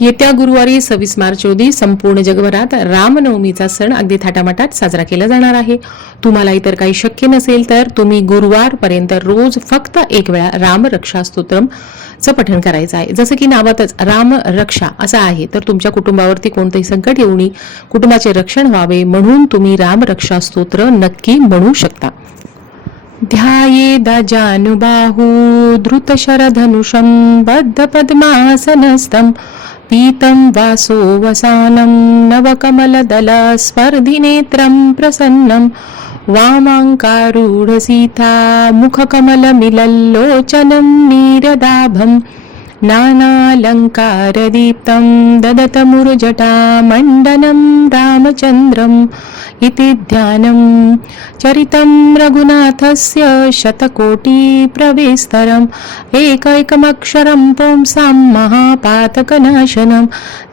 येत्या गुरुवारी 26 मार्च रोजी संपूर्ण जगभरात रामनवमीचा सण अगदी थाटामाटात साजरा केला जाणार आहे. तुम्हाला इतर काही शक्य नसेल तर तुम्ही गुरुवारपर्यंत रोज फक्त एक वेळा रामरक्षा स्तोत्रमचं पठण करायचं आहे. जसं की नावातच रामरक्षा असं आहे, तर तुमच्या कुटुंबावरती कोणतेही संकट येऊ नये, कुटुंबाचे रक्षण व्हावे म्हणून तुम्ही रामरक्षा स्तोत्र नक्की म्हणू शकता. ध्यायेदजानुबाहू धृतशरधनुषं बद्धपद्मासनस्थं पीतं वासोवसानं नवकमलदलस्पर्धिनेत्रं प्रसन्नं वामाङ्कारूढसीता मुखकमलमिलल्लोचनं नीरदाभं नानालङ्कारदीप्तं ददतमुरुजटामण्डनं रामचन्द्रम् इति ध्यानं चरितं रघुनाथस्य शतकोटिप्रविस्तरम् एकैकमक्षरं पुंसां महापातकनाशनं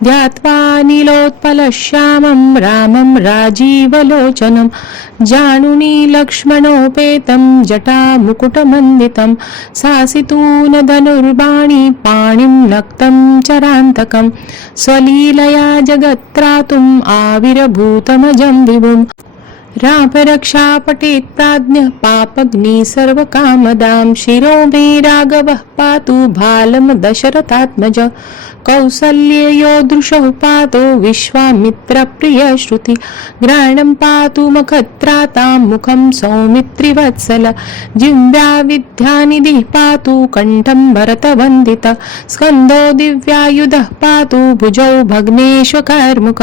ध्यात्वा नीलोत्पलश्यामं रामं राजीवलोचनं जानुनी लक्ष्मणोपेतं जटामुकुटमण्डितं सासितून धनुर्बाणी पाणिं नक्तं चरान्तकं स्वलीलया जगत्त्रातुम् आविर्भूतमजं विभुम् रामरक्षा पठेत् प्राज्ञः पापग्नि सर्वकामदां शिरो मे राघवः पातु भालं दशरथात्मज कौसल्ययो दृशः पातु विश्वामित्रप्रियश्रुति घ्राणं पातु मखत्रातां मुखं सौमित्रिवत्सल जिह्वा विद्यानिधिः पातु कण्ठं भरतवन्दित स्कन्दो दिव्यायुधः पातु भुजौ भग्नेश्वकर्मुक.